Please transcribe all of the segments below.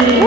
Warning,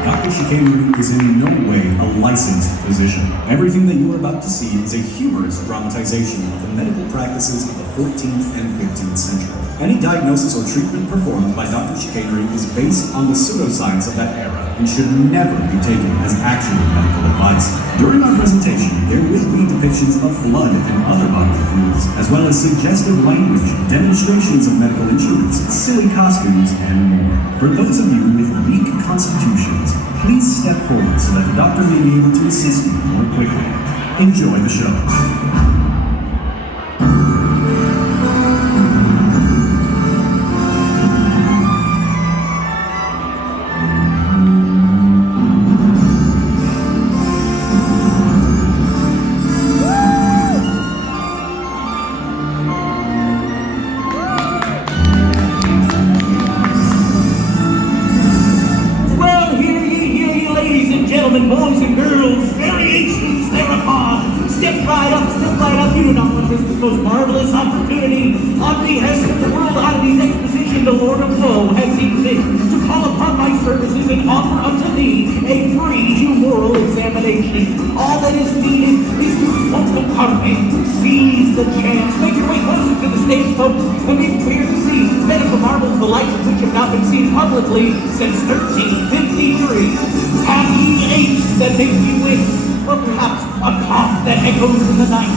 Doctor Chicanery is in no way a licensed physician. Everything that you are about to see is a humorous dramatization of the medical practices of the 14th and 15th century. Any diagnosis or treatment performed by Doctor Chicanery is based on the pseudoscience of that era and should never be taken as actual medical advice. During our presentation, there will be depictions of blood and other bodily fluids, as well as suggestive language, demonstrations of medical instruments, silly costumes, and more. For those of you with weak constitutions, please step forward so that the doctor may be able to assist you more quickly. Enjoy the show. Boys and girls, variations thereupon. Step right up, you do not want this most marvelous opportunity. On behest of the World Oddities Exposition, the Lord of Woe has seen fit to call upon my services and offer unto thee a free humoral examination. All that is needed is to smoke the carpet, seize the chance, make your way closer to the stage, folks, and be prepared to see medical marvels, the likes of which have not been seen publicly since 1353. Have ye aches that make you wince, or perhaps a cough that echoes in the night?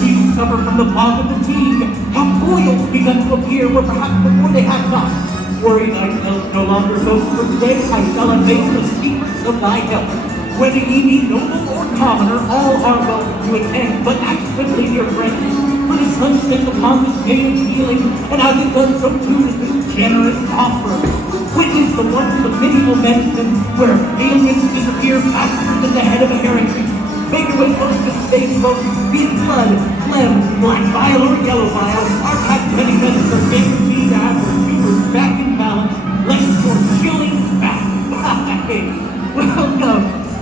Do you suffer from the fog of fatigue? Have boils begun to appear where perhaps before they have not? Worry thyself no longer, folks, for today I shall unveil the secrets of thy health. Whether ye be noble or commoner, all are welcome to attend, but act swiftly, dear friends, for the sun sets upon this day of healing, and as it does so too is this generous offer. Witness the wonders of medieval medicine, where ailments disappear faster than the head of a heretic. Make your way close to the stage, folks. Be it blood, phlegm, black bile, or yellow bile, our packed ready medicines are guaranteed to have your tumors back in balance, lest your killings back.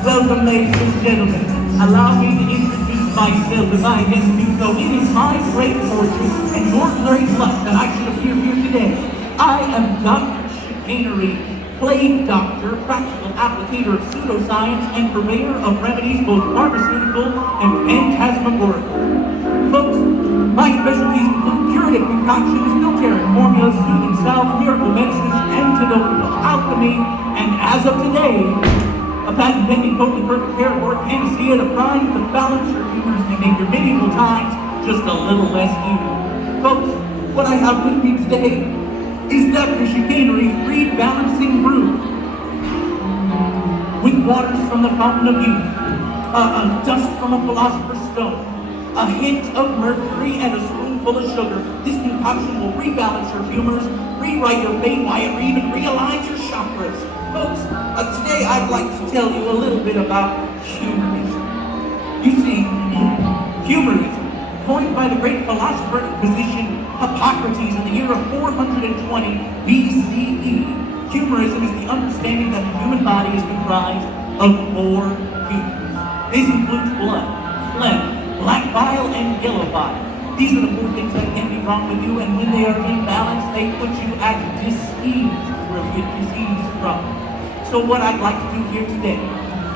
Welcome, ladies and gentlemen. Allow me to introduce myself as I guess do so. It is my great fortune and your great luck that I should appear here today. I am Doctor Chicanery, plague doctor, practical applicator of pseudoscience, and purveyor of remedies both pharmaceutical and phantasmagorical. Folks, my specialties include curative concoctions, military formulas, soothing salves, miracle medicines, antidote, alchemy, and as of today, a patent pending totally perfect hair or panacea to prime to balance your humors and make your medieval times just a little less evil. Folks, what I have with me today is Doctor Chicanery's rebalancing brew with waters from the fountain of youth, dust from a philosopher's stone, a hint of mercury, and a spoonful of sugar. This concoction will rebalance your humors, rewrite your fate, why it even realigns your chakras. Folks, today I'd like to tell you a little bit about humorism. You see, humorism, coined by the great philosopher and physician Hippocrates in the year of 420 BCE, humorism is the understanding that the human body is comprised of 4 humors. This includes blood, phlegm, black bile, and yellow bile. These are the 4 things that can be wrong with you, and when they are in balance, they put you at dis-ease, where we get disease from. So what I'd like to do here today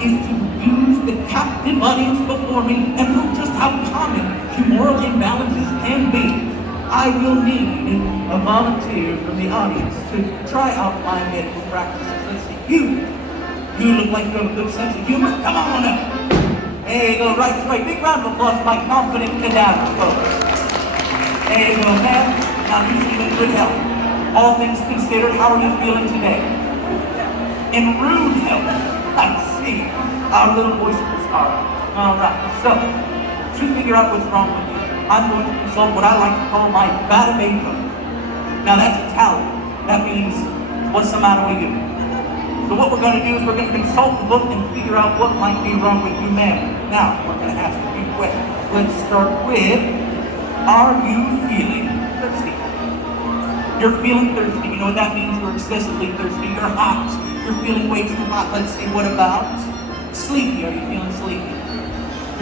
is to use the captive audience before me and prove just how common humoral imbalances can be. I will need a volunteer from the audience to try out my medical practices. Let's see, you look like you have a good sense of humor. Come on up. There you go, right. Big round of applause for my confident cadaver, folks. There you go, man. Now you seem in good health. All things considered, how are you feeling today? In rude health. I see. Our little boisterous star. All right, so to figure out what's wrong with you, I'm going to consult what I like to call my vatimatum. Now that's Italian. That means, what's the matter with you? So what we're going to do is we're going to consult the book and figure out what might be wrong with you, ma'am. Now, we're going to ask a few questions. Let's start with, are you feeling thirsty? You're feeling thirsty. You know what that means? You're excessively thirsty. You're hot. You're feeling way too hot. Let's see, what about sleepy? Are you feeling sleepy?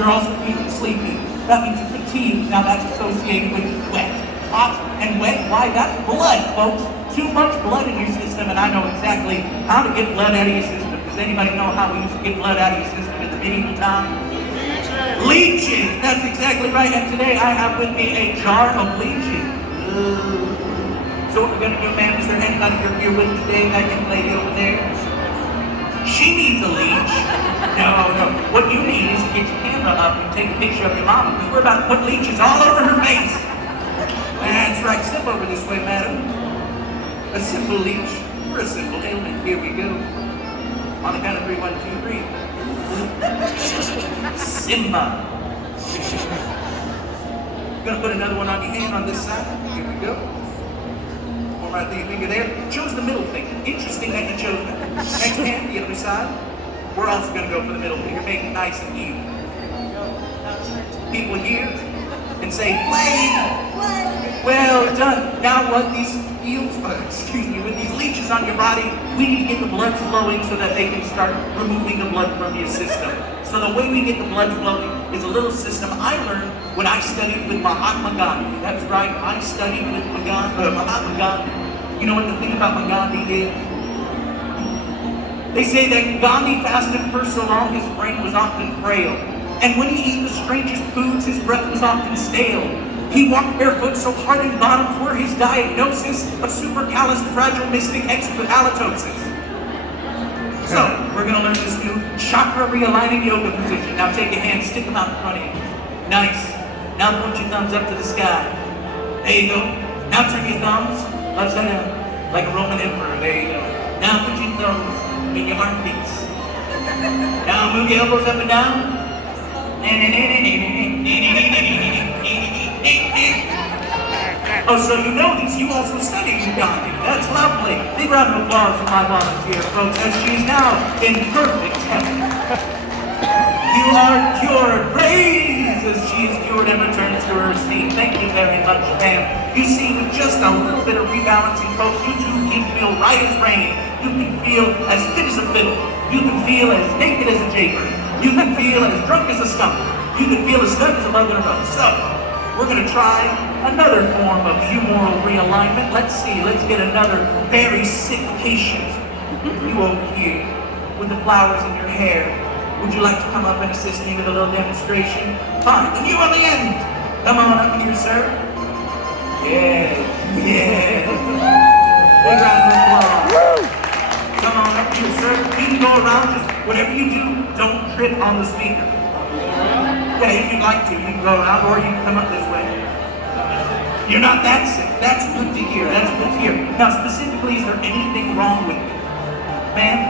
You're also feeling sleepy. That means you're fatigued. Now that's associated with wet. Hot and wet, why? That's blood, folks. Too much blood in your system, and I know exactly how to get blood out of your system. Does anybody know how we used to get blood out of your system in the medieval time? Leeches! That's exactly right. And today I have with me a jar of leeches. So what we're gonna do, ma'am, is there anybody you're here with today? That young lady over there? She needs a leech. No. What you need is to get your camera up and take a picture of your mama, because we're about to put leeches all over her face. That's right. Step over this way, madam. A simple leech for a simple ailment. Here we go. On the count of 3, 1, 2, 3. Simba. Gonna put another one on your hand on this side. Here we go. One right through your finger there. Chose the middle finger. Interesting that you chose that. Next hand, the other side. We're also gonna go for the middle finger. Make it nice and even. People here can say, play. Well done. Now what these with these leeches on your body, we need to get the blood flowing so that they can start removing the blood from your system. So the way we get the blood flowing is a little system I learned when I studied with Mahatma Gandhi. That's right, I studied with Mahatma Gandhi. You know what the thing about Gandhi did? They say that Gandhi fasted for so long his brain was often frail. And when he ate the strangest foods, his breath was often stale. He walked barefoot so hardened bottoms were his diagnosis of supercalifragilisticexpialitosis. So, we're going to learn this new chakra realigning yoga position. Now take your hands, stick them out in front of you. Nice. Now point your thumbs up to the sky. There you go. Now turn your thumbs upside down, like a Roman emperor. There you go. Now put your thumbs in your armpits. Now move your elbows up and down. Oh, so you know these. You also studied Gandhi. That's lovely. Big round of applause for my volunteer, folks, as she is now in perfect health. You are cured. Praise as she is cured and returns to her seat. Thank you very much, ma'am. You see, with just a little bit of rebalancing, folks, you too can feel right as rain. You can feel as fit as a fiddle. You can feel as naked as a jaybird. You can feel as drunk as a skunk. You can feel as stuck as a bug in a rug. So, we're going to try another form of humoral realignment. Let's see. Let's get another very sick patient. You over here with the flowers in your hair. Would you like to come up and assist me with a little demonstration? Fine. And you on the end. Come on up here, sir. Yeah. Big round of applause. Come on up here, sir. You can go around. Just whatever you do, don't trip on the speaker. Yeah, if you'd like to, you can go around, or you can come up this way. You're not that sick. That's good to hear. That's good to hear. Now, specifically, is there anything wrong with you? Ma'am,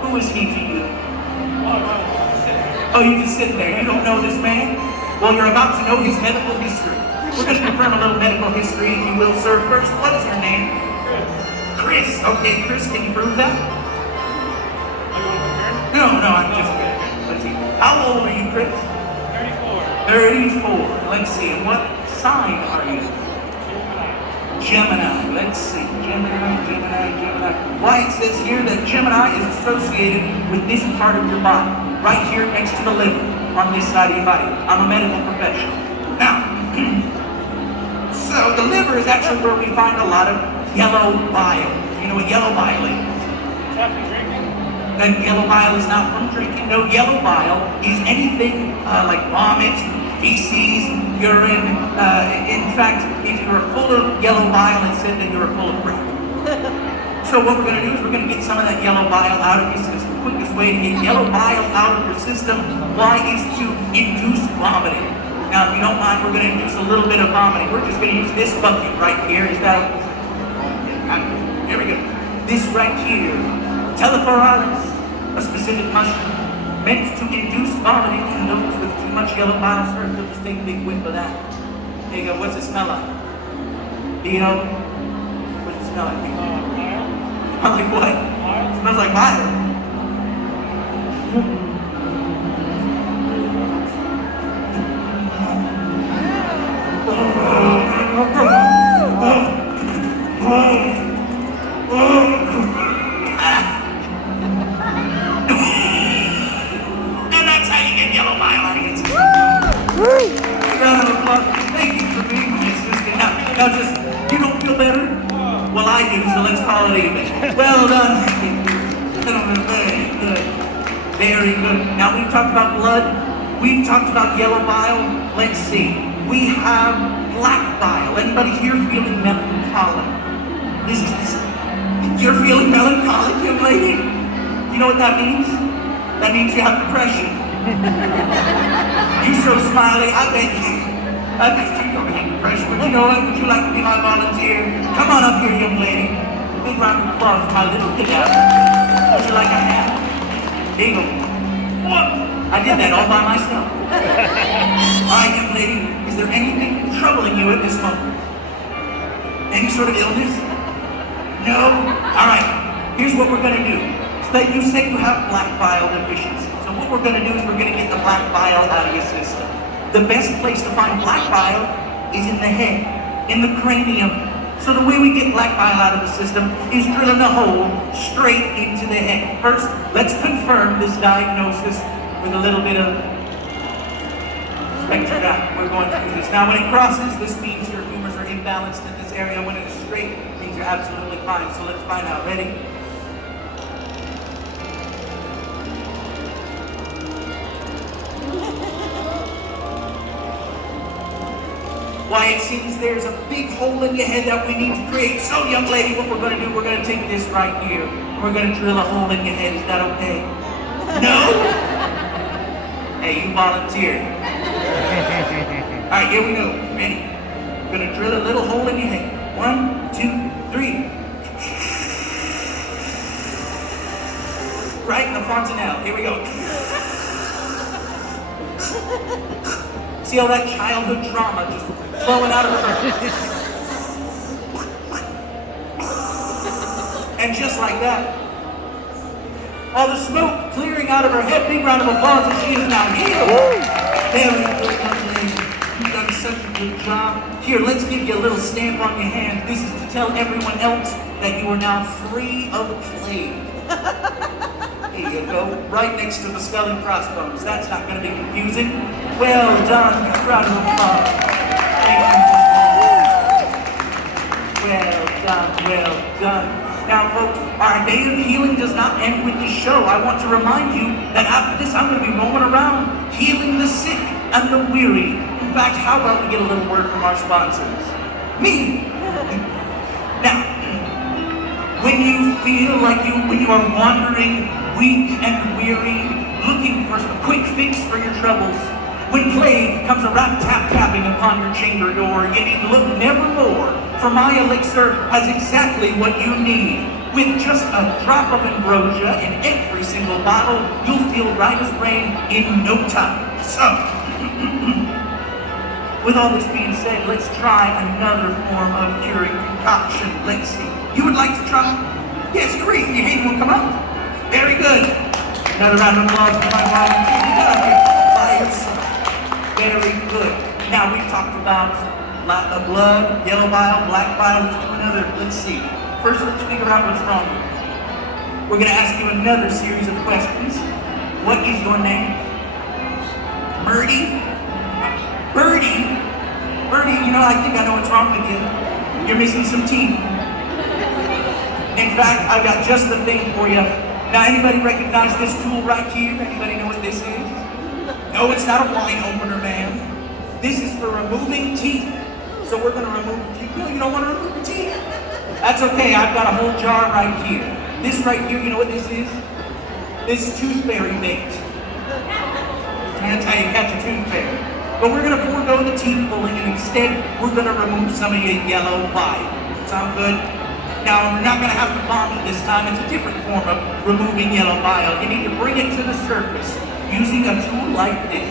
who is he to you? Oh, you just sit there. You don't know this man? Well, you're about to know his medical history. We're going to confirm a little medical history, if you will, sir. First, what is your name? Chris. Okay, Chris, can you prove that? No, I'm just kidding. Let's see. How old are you, Chris? 34. Let's see. And what sign are you? Gemini. Let's see. Gemini. Why it says here that Gemini is associated with this part of your body, right here next to the liver, on this side of your body. I'm a medical professional. Now, so the liver is actually where we find a lot of yellow bile. You know what yellow bile is? Then yellow bile is not from drinking. No, yellow bile is anything like vomit, feces, urine. In fact, if you are full of yellow bile, it said that you are full of crap. So what we're going to do is we're going to get some of that yellow bile out of your system. The quickest way to get yellow bile out of your system, why, is to induce vomiting. Now, if you don't mind, we're going to induce a little bit of vomiting. We're just going to use this bucket right here. Is that? Here we go. This right here, telephoralis, a specific mushroom meant to induce vomiting in those with too much yellow bile. Sir, so just take a big whiff of that. There you go. What's it smell like? Do you know? What's it smell like? Smell like what? It smells like bile. Now just, you don't feel better? Well, I do, so let's call it even. Well, Well done. Very good. Very good. Now we've talked about blood. We've talked about yellow bile. Let's see. We have black bile. Anybody here feeling melancholic? This. You're feeling melancholic, young lady? You know what that means? That means you have depression. You're so smiley. I bet you don't have depression. But you know what? Would you like to be my volunteer? Come on up here, young lady. Big round of applause for my little cadaver. Would you like a hand? Here you go. I did that all by myself. All right, young lady. Is there anything troubling you at this moment? Any sort of illness? No? All right. Here's what we're going to do. So that you said you have black bile deficiency. So what we're going to do is we're going to get the black bile out of your system. The best place to find black bile is in the head, in the cranium. So the way we get black bile out of the system is drilling a hole straight into the head. First, let's confirm this diagnosis with a little bit of spectrograph. We're going to do this. Now when it crosses, this means your humors are imbalanced in this area. When it is straight, it means you're absolutely fine. So let's find out. Ready? Why, it seems there's a big hole in your head that we need to create. So, young lady, what we're going to do, we're going to take this right here. We're going to drill a hole in your head. Is that okay? No? Hey, you volunteered. All right, here we go. Ready? We're going to drill a little hole in your head. 1, 2, 3. Right in the fontanelle. Here we go. See all that childhood trauma just flowing out of her. And just like that, all the smoke clearing out of her head. Big round of applause as she is now healed. Very good, young lady. You've done such a good job. Here, let's give you a little stamp on your hand. This is to tell everyone else that you are now free of plague. Here you go, right next to the skull and crossbones. That's not going to be confusing. Well done. Round of applause. Thank you. Well done, well done. Now, folks, our day of healing does not end with this show. I want to remind you that after this, I'm going to be roaming around healing the sick and the weary. In fact, how about we get a little word from our sponsors? Me. Now, when you feel like when you are wandering weak and weary, looking for a quick fix for your troubles, when plague comes a rap-tap-tapping upon your chamber door, you need to look nevermore, for my elixir has exactly what you need. With just a drop of ambrosia in every single bottle, you'll feel right as rain in no time. So, with all this being said, let's try another form of curing concoction. Let's see. You would like to try? Yes, you're raising your hand. Will come up. Very good. Another round of applause for my wife. Very good. Now we've talked about blood, yellow bile, black bile. Let's do another. Let's see. First, let's figure out what's wrong with you. We're going to ask you another series of questions. What is your name? Birdie? Birdie? Birdie, you know, I think I know what's wrong with you. You're missing some teeth. In fact, I've got just the thing for you. Now, anybody recognize this tool right here? Anybody know what this is? No, it's not a wine opener, man. This is for removing teeth. So we're going to remove teeth. No, you don't want to remove the teeth? That's okay, I've got a whole jar right here. This right here, you know what this is? This is tooth fairy bait. That's how you catch a tooth fairy. But we're going to forego the teeth pulling, and instead, we're going to remove some of your yellow bile. Sound good? Now, we're not going to have to vomit this time. It's a different form of removing yellow bile. You need to bring it to the surface using a tool like this.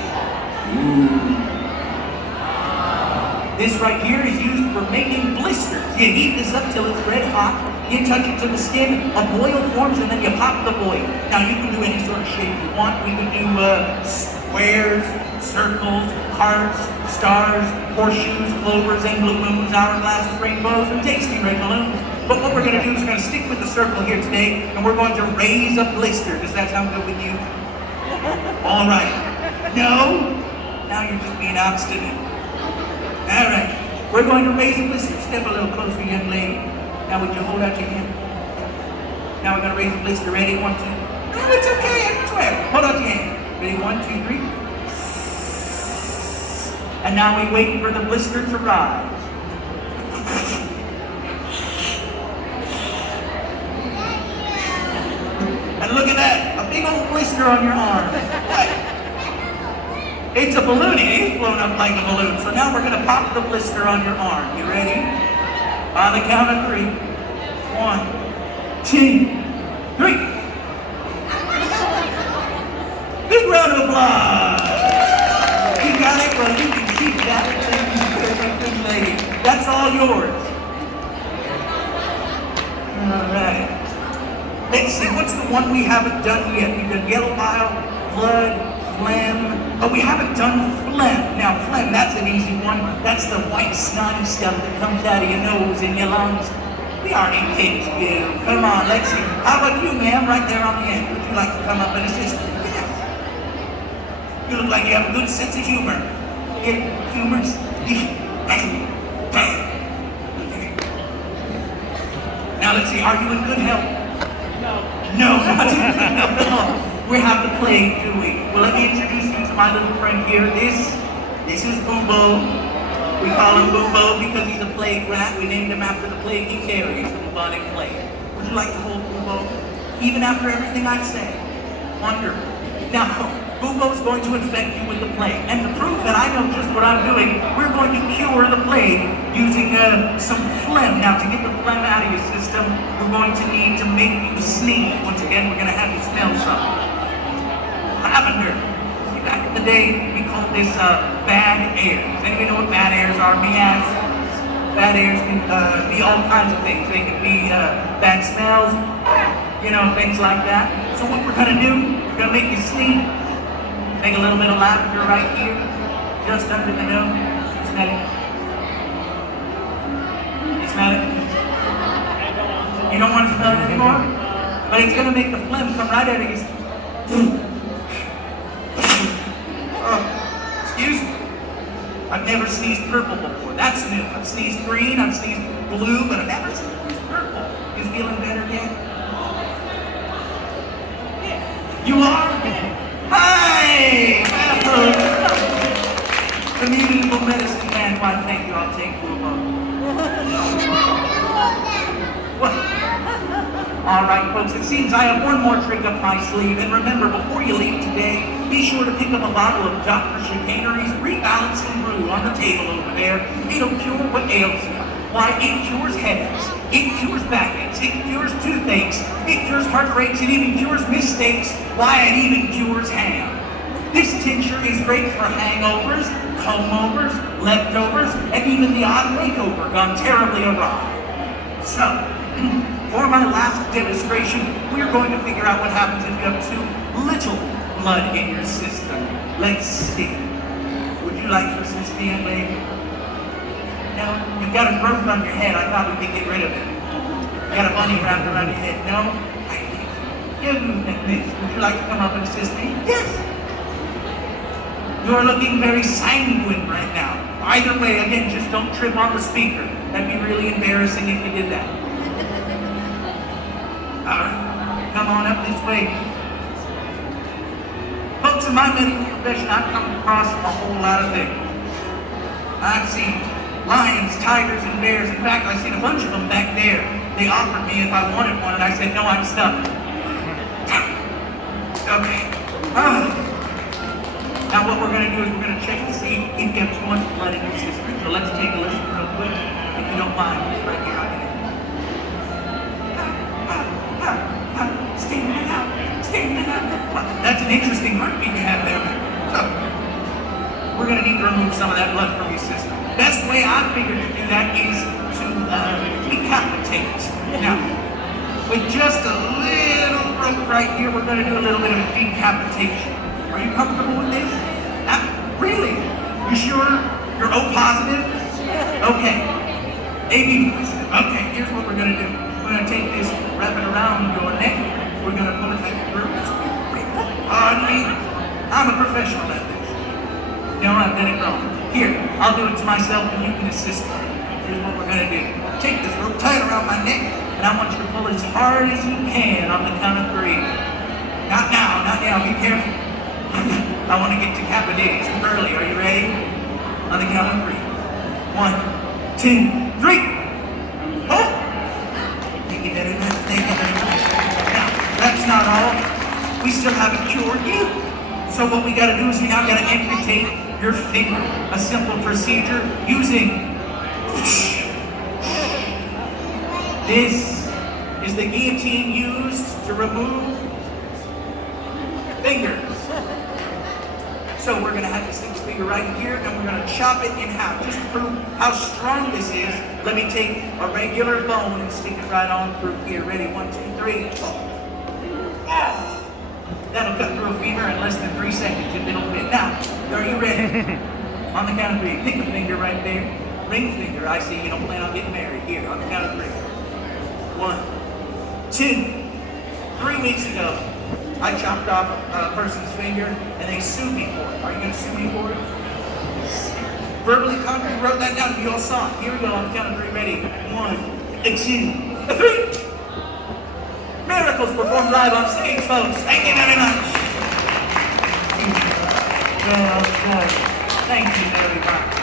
This right here is used for making blisters. You heat this up till it's red hot. You touch it to the skin, a boil forms, and then you pop the boil. Now, you can do any sort of shape you want. We can do squares, circles, hearts, stars, horseshoes, clovers, and blue moons, hourglasses, rainbows, and tasty red balloons. But what we're going to do is we're going to stick with the circle here today, and we're going to raise a blister. Does that sound good with you? All right. No? Now you're just being obstinate. All right. We're going to raise a blister. Step a little closer, young lady. Now would you hold out your hand? Now we're gonna raise the blister. Ready? 1, 2. No, it's okay, I swear. Hold out your hand. Ready? 1, 2, 3. And now we wait for the blister to rise. And look at that, a big old blister on your arm. It's a balloon, it is blown up like a balloon. So now we're gonna pop the blister on your arm. You ready? On the count of 3. 1, 2, 3. Big round of applause. You got it? Well, you can keep that. Thank you very much, lady. That's all yours. All right. Let's see, what's the one we haven't done yet? We've done yellow bile, blood, phlegm, but we haven't done phlegm. Now, phlegm, that's an easy one. That's the white snotty stuff that comes out of your nose and your lungs. We already picked you. Come on, let's see. How about you, ma'am, right there on the end? Would you like to come up and assist? Yes. You look like you have a good sense of humor. Yeah, humorous. Now, let's see, are you in good health? No, not in good health at all. We have the plague, do we? Well, let me introduce you to my little friend here. This is Bumbo. We call him Bumbo because he's a plague rat. We named him after the plague he carries, the bubonic plague. Would you like to hold Bumbo? Even after everything I say? Wonderful. Now, Bumbo's going to infect you with the plague. And to prove that I know just what I'm doing, we're going to cure the plague using some phlegm. Now, to get the phlegm out of your system, we're going to need to make you sneeze. Once again, we're going to have you smell some lavender. See, back in the day, we called this bad airs. Does anybody know what bad airs are? Me ask. Bad airs can be all kinds of things. They can be bad smells, you know, things like that. So what we're going to do, we're going to make you sneeze. Make a little bit of lavender right here, just under the nose. Smell it. You smell it? You don't want to smell it anymore? But it's going to make the phlegm come right out of you. Oh, excuse me. I've never sneezed purple before. That's new. I've sneezed green, I've sneezed blue, but I've never sneezed purple. You feeling better yet? You are? Hi! The medieval medicine man, why thank you, I'll take Bumbo. All right, folks, it seems I have one more trick up my sleeve. And remember, before you leave today, be sure to pick up a bottle of Doctor Chicanery's Rebalancing Brew on the table over there. It'll cure what ails you. Why, it cures headaches, it cures backaches, it cures toothaches, it cures heartbreaks, it even cures mistakes. Why, it even cures ham. This tincture is great for hangovers, comb-overs, leftovers, and even the odd makeover gone terribly awry. So, for my last demonstration, we're going to figure out what happens if you have too little blood in your system. Let's see. Would you like to assist me, young lady? No? You've got a growth on your head. I thought we could get rid of it. You got a bunny wrapped around your head. No? Miss, would you like to come up and assist me? Yes. You're looking very sanguine right now. Either way, again, just don't trip on the speaker. That'd be really embarrassing if you did that. All right, come on up this way. Folks, in my medical profession, I've come across a whole lot of things. I've seen lions, tigers, and bears. In fact, I've seen a bunch of them back there. They offered me if I wanted one, and I said, no, I'm stuck. Okay. Now what we're going to do is we're going to check to see if you have too much blood in your system. So let's take a listen real quick, if you don't mind. Just right here, I'll get it. Standing out, standing out. That's an interesting heartbeat you have there. So, we're going to need to remove some of that blood from your system. Best way I figured to do that is to decapitate. Now, with just a little rope right here, we're going to do a little bit of a decapitation. Are you comfortable with this? Really? You sure? You're O positive? Okay. AB positive. Okay, here's what we're going to do. We're going to take this, wrap it around your neck. We're going to pull it through. Pardon me. I'm a professional at this. No, I've done it wrong. Here, I'll do it to myself and you can assist me. here's what we're gonna do. Take this rope, tie it around my neck, and I want you to pull as hard as you can on the count of 3. Not now, not now, be careful. I want to get to Cappadocia early. Are you ready? On the count of 3. 1, 2, 3. Oh! Thank you very much. Thank you very much. Now, that's not all. We still haven't cured you. So what we gotta do is we now gotta amputate your finger. A simple procedure using... This is the guillotine used to remove fingers. So we're gonna have to stick the finger right here and we're gonna chop it in half. Just to prove how strong this is, let me take a regular bone and stick it right on through here. Ready? 1, 2, 3. Oh. That'll cut through a femur in less than 3 seconds if it'll fit. Now, are you ready? On the count of 3, pick a finger right there. Ring finger. I see you don't plan on getting married. Here, on the count of 3. 1, 2, 3 weeks ago, I chopped off a person's finger and they sued me for it. Are you going to sue me for it? Verbally conquered, you wrote that down, you all saw it. Here we go, on the count of 3, ready? 1, 2, 3. Miracles performed live on stage, folks. Thank you very much. Well done. Thank you very much.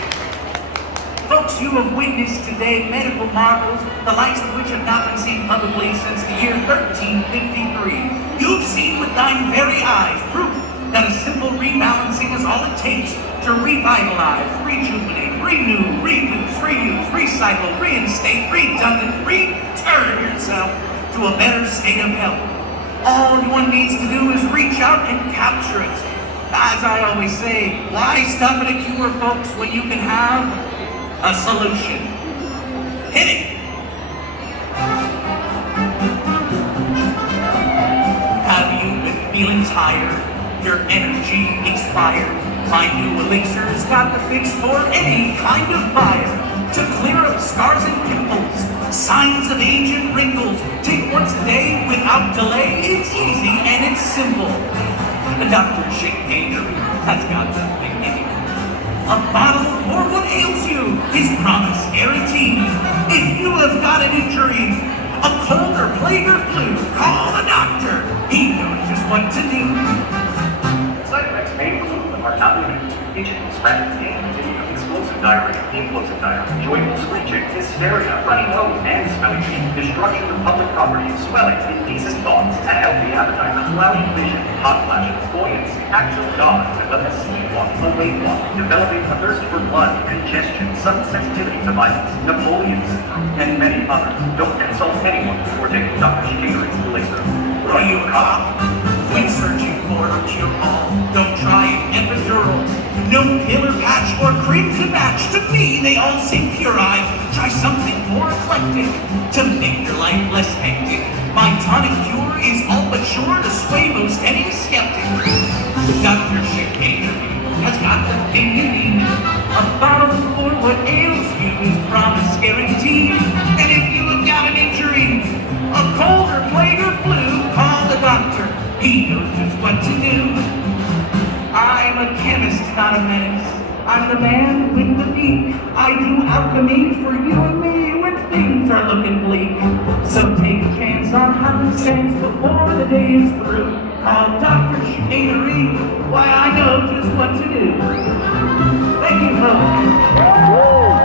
Folks, you have witnessed today medical marvels, the likes of which have not been seen publicly since the year 1353. You've seen with thine very eyes proof that a simple rebalancing is all it takes to revitalize, rejuvenate, renew, reduce, reuse, recycle, reinstate, redundant, return yourself to a better state of health. All one needs to do is reach out and capture it. As I always say, why stop at a cure, folks, when you can have a solution? Hit it! Have you been feeling tired? Your energy expired? My new elixir's got the fix for any kind of fire. To clear up scars and pimples, signs of age and wrinkles. Take once a day without delay. It's easy and it's simple. Doctor Chicanery has got the thing in you. A bottle for what ails you. His promise guaranteed. If you have got an injury, a cold or plague or flu, call the doctor. He knows just what to do. Side effects may include but are not limited to itching, scratching, pain, continuing, explosive diarrhea, implosive diarrhea, joyful screeching, hysteria, runny nose and smelly feet, destruction of public property, swelling, indecent thoughts, unhealthy appetite, cloudy vision, hot flashes, buoyancy, actual dog, a sleepwalk, a weight walk, developing a thirst for blood, congestion, sudden sensitivity to violence, Napoleon syndrome, and many others. Don't consult anyone before taking Doctor Chicanery's elixir. Are you a cop? When searching for a cure-all, don't try an epidural. No pill or patch or cream to match. To me, they all seem puerile. Try something more eclectic to make your life less hectic. My tonic cure is all but sure to sway most any skeptic. Doctor Chicanery has got the thing you need. A bottle for what ails you is promise guaranteed. And if you have got an injury, a cold or plague or flu, call the doctor. He knows just what to do. I'm a chemist, not a menace. I'm the man with the beak. I do alchemy for you and me when things are looking bleak. So take a chance on happenstance before the day is through. Call Doctor Chicanery. Why, I know just what to do. Thank you, folks.